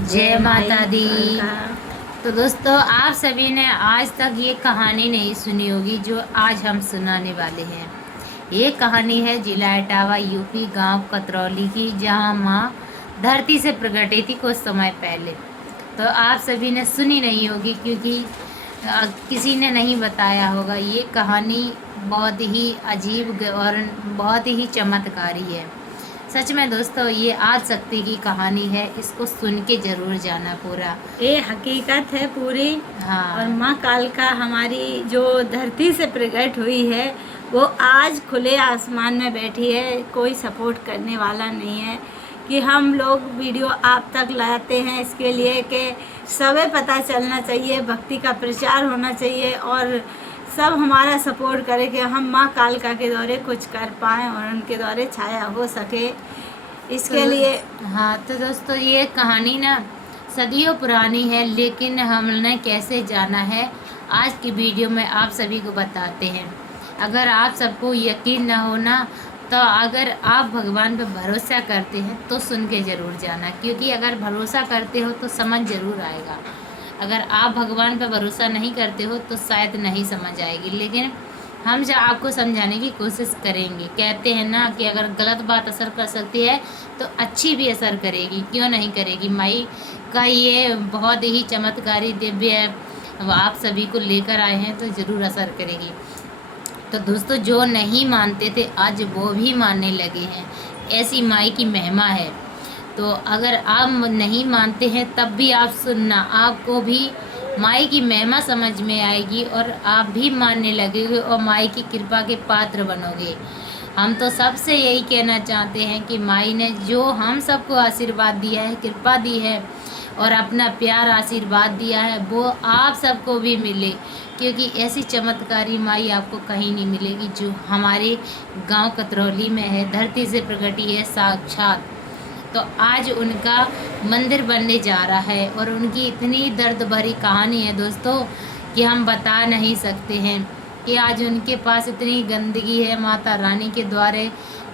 जय माता दी। का तो दोस्तों, आप सभी ने आज तक ये कहानी नहीं सुनी होगी जो आज हम सुनाने वाले हैं। ये कहानी है जिला इटावा यूपी गांव कतरौली की, जहां माँ धरती से प्रकट हुई थी कुछ समय पहले। तो आप सभी ने सुनी नहीं होगी क्योंकि किसी ने नहीं बताया होगा। ये कहानी बहुत ही अजीब और बहुत ही चमत्कारी है। सच में दोस्तों, ये आज शक्ति की कहानी है, इसको सुन के जरूर जाना पूरा। ये हकीकत है पूरी। हाँ। और माँ कालका हमारी जो धरती से प्रकट हुई है वो आज खुले आसमान में बैठी है। कोई सपोर्ट करने वाला नहीं है कि हम लोग वीडियो आप तक लाते हैं इसके लिए कि सबे पता चलना चाहिए, भक्ति का प्रचार होना चाहिए और सब हमारा सपोर्ट करें कि हम माँ कालका के दौरे कुछ कर पाएँ और उनके दौरे छाया हो सके, इसके लिए। हाँ, तो दोस्तों, ये कहानी ना सदियों पुरानी है, लेकिन हमने कैसे जाना है आज की वीडियो में आप सभी को बताते हैं। अगर आप सबको यकीन ना हो ना, तो अगर आप भगवान पर भरोसा करते हैं तो सुन के ज़रूर जाना, क्योंकि अगर भरोसा करते हो तो समझ ज़रूर आएगा। अगर आप भगवान पर भरोसा नहीं करते हो तो शायद नहीं समझ आएगी, लेकिन हम जो आपको समझाने की कोशिश करेंगे। कहते हैं ना कि अगर गलत बात असर कर सकती है तो अच्छी भी असर करेगी, क्यों नहीं करेगी। माई का ये बहुत ही चमत्कारी दिव्य है, आप सभी को लेकर आए हैं तो ज़रूर असर करेगी। तो दोस्तों, जो नहीं मानते थे आज वो भी मानने लगे हैं, ऐसी माई की महिमा है। तो अगर आप नहीं मानते हैं तब भी आप सुनना, आपको भी माई की महिमा समझ में आएगी और आप भी मानने लगेंगे और माई की कृपा के पात्र बनोगे। हम तो सबसे यही कहना चाहते हैं कि माई ने जो हम सबको आशीर्वाद दिया है, कृपा दी है और अपना प्यार आशीर्वाद दिया है, वो आप सबको भी मिले, क्योंकि ऐसी चमत्कारी माई आपको कहीं नहीं मिलेगी जो हमारे गांव कतरौली में है, धरती से प्रकटी है साक्षात। तो आज उनका मंदिर बनने जा रहा है और उनकी इतनी दर्द भरी कहानी है दोस्तों कि हम बता नहीं सकते हैं कि आज उनके पास इतनी गंदगी है। माता रानी के द्वारे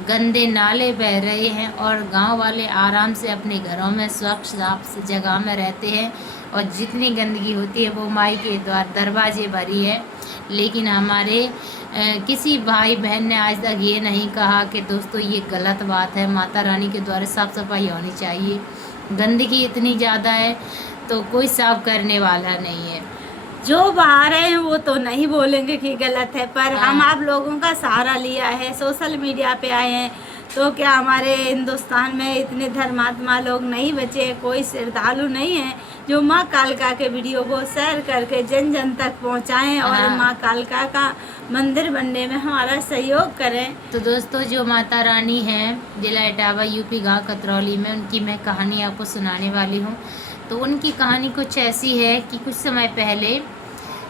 गंदे नाले बह रहे हैं और गांव वाले आराम से अपने घरों में स्वच्छ साफ जगह में रहते हैं और जितनी गंदगी होती है वो माई के द्वार दरवाजे भरी है। लेकिन हमारे किसी भाई बहन ने आज तक ये नहीं कहा कि दोस्तों ये गलत बात है, माता रानी के द्वारा साफ़ सफाई होनी चाहिए। गंदगी इतनी ज़्यादा है तो कोई साफ करने वाला नहीं है। जो बाहर हैं वो तो नहीं बोलेंगे कि गलत है, पर हम आप लोगों का सहारा लिया है, सोशल मीडिया पे आए हैं। तो क्या हमारे हिंदुस्तान में इतने धर्मात्मा लोग नहीं बचे, कोई श्रद्धालु नहीं है जो माँ कालका के वीडियो को शेयर करके जन जन तक पहुँचाएँ और माँ कालका का मंदिर बनने में हमारा सहयोग करें। तो दोस्तों, जो माता रानी हैं जिला इटावा यूपी गांव कतरौली में, उनकी मैं कहानी आपको सुनाने वाली हूँ। तो उनकी कहानी कुछ ऐसी है कि कुछ समय पहले,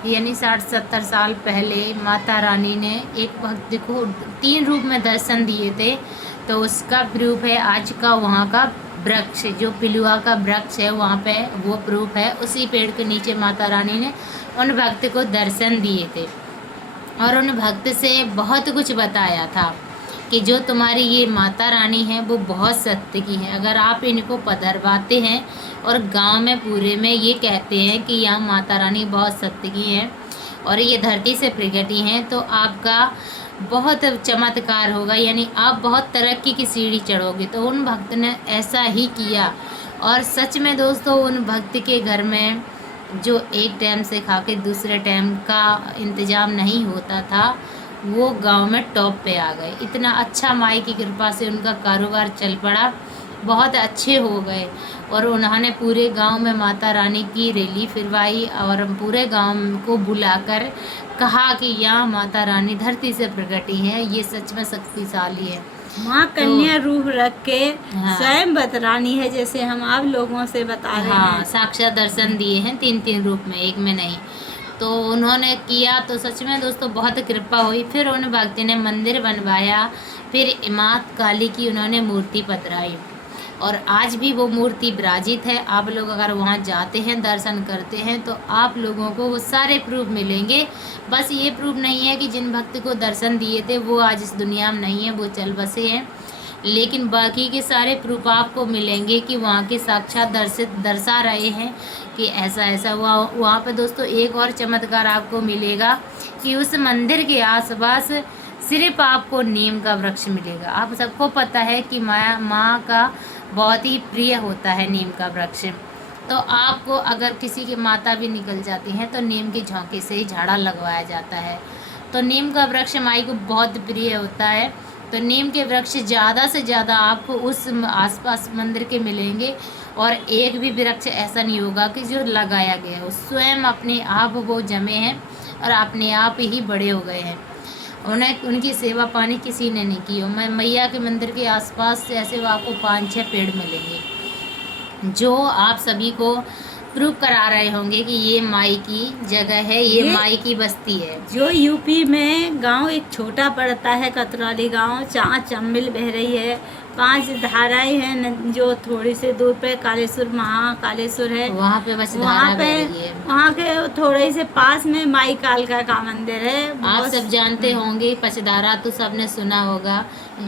यानी 60-70 साल पहले, माता रानी ने एक भक्त को 3 रूप में दर्शन दिए थे। तो उसका प्रूफ है आज का वहाँ का वृक्ष, जो पिलुआ का वृक्ष है वहाँ पे, वो प्रूफ है। उसी पेड़ के नीचे माता रानी ने उन भक्त को दर्शन दिए थे और उन भक्त से बहुत कुछ बताया था कि जो तुम्हारी ये माता रानी है वो बहुत सत्य की है। अगर आप इनको पधरवाते हैं और गांव में पूरे में ये कहते हैं कि यहाँ माता रानी बहुत सत्य की है और ये धरती से प्रगटी हैं, तो आपका बहुत चमत्कार होगा, यानी आप बहुत तरक्की की सीढ़ी चढ़ोगे। तो उन भक्त ने ऐसा ही किया और सच में दोस्तों, उन भक्त के घर में जो एक टाइम से खा के दूसरे टाइम का इंतज़ाम नहीं होता था, वो गांव में टॉप पे आ गए। इतना अच्छा माई की कृपा से उनका कारोबार चल पड़ा, बहुत अच्छे हो गए और उन्होंने पूरे गांव में माता रानी की रैली फिरवाई और पूरे गांव को बुलाकर कहा कि यहाँ माता रानी धरती से प्रकटी है, ये सच में शक्तिशाली है। माँ कन्या रूप रख के हाँ, स्वयं बतरानी है, जैसे हम आप लोगों से बता रहे हाँ, हैं। साक्षात दर्शन दिए हैं 3-3 रूप में, एक में नहीं। तो उन्होंने किया तो सच में दोस्तों बहुत कृपा हुई। फिर उन भक्त ने मंदिर बनवाया, फिर माँ काली की उन्होंने मूर्ति पधराई और आज भी वो मूर्ति विराजित है। आप लोग अगर वहाँ जाते हैं, दर्शन करते हैं, तो आप लोगों को वो सारे प्रूफ मिलेंगे। बस ये प्रूफ नहीं है कि जिन भक्त को दर्शन दिए थे वो आज इस दुनिया में नहीं है, वो चल बसे हैं, लेकिन बाकी के सारे प्रूफ आपको मिलेंगे कि वहाँ के साक्षात दर्शा रहे हैं कि ऐसा ऐसा हुआ। वहाँ पे दोस्तों एक और चमत्कार आपको मिलेगा कि उस मंदिर के आसपास सिर्फ आपको नीम का वृक्ष मिलेगा। आप सबको पता है कि माँ का बहुत ही प्रिय होता है नीम का वृक्ष। तो आपको अगर किसी की माता भी निकल जाती हैं तो नीम के झोंके से ही झाड़ा लगवाया जाता है। तो नीम का वृक्ष माई को बहुत प्रिय होता है। तो नीम के वृक्ष ज़्यादा से ज़्यादा आपको उस आसपास मंदिर के मिलेंगे, और एक भी वृक्ष ऐसा नहीं होगा कि जो लगाया गया हो। स्वयं अपने आप वो जमे हैं और अपने आप ही बड़े हो गए हैं। उनकी सेवा पानी किसी ने नहीं की हो। मैया के मंदिर के आसपास से ऐसे वो आपको 5-6 पेड़ मिलेंगे जो आप सभी को प्रूव करा रहे होंगे कि ये माई की जगह है, ये माई की बस्ती है। जो यूपी में गांव एक छोटा पड़ता है कतरौली गांव, जहाँ चम्बिल बह रही है, 5 धाराएं हैं जो थोड़ी से दूर पे कालेश्वर महाकालेश्वर है, वहाँ पे बस वहाँ पे वहाँ के थोड़े से पास में माई कालका का मंदिर है। आप सब जानते होंगे पचधारा तो सबने सुना होगा,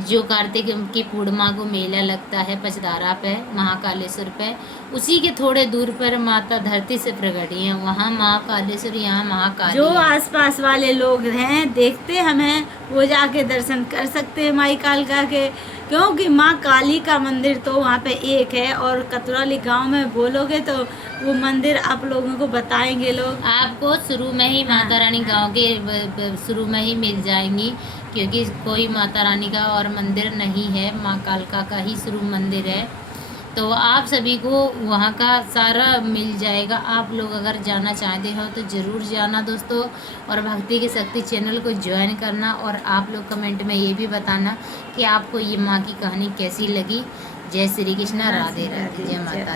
जो कार्तिक की पूर्णिमा को मेला लगता है पचधारा पे महाकालेश्वर पे, उसी के थोड़े दूर पर माता धरती से प्रकट है। वहाँ महाकालेश्वर, यहाँ महाकाली। जो आसपास वाले लोग हैं देखते हमें, वो जाके दर्शन कर सकते हैं माई कालका के, क्योंकि माँ काली का मंदिर तो वहाँ पे एक है। और कतरौली गांव में बोलोगे तो वो मंदिर आप लोगों को बताएंगे लोग। आपको शुरू में ही माता रानी गांव के शुरू में ही मिल जाएंगी, क्योंकि कोई माता रानी का और मंदिर नहीं है, माँ कालका का ही शुरू मंदिर है। तो आप सभी को वहाँ का सारा मिल जाएगा। आप लोग अगर जाना चाहते हो तो ज़रूर जाना दोस्तों, और भक्ति की शक्ति चैनल को ज्वाइन करना। और आप लोग कमेंट में ये भी बताना कि आपको ये माँ की कहानी कैसी लगी। जय श्री कृष्णा, राधे राधे, जय माता।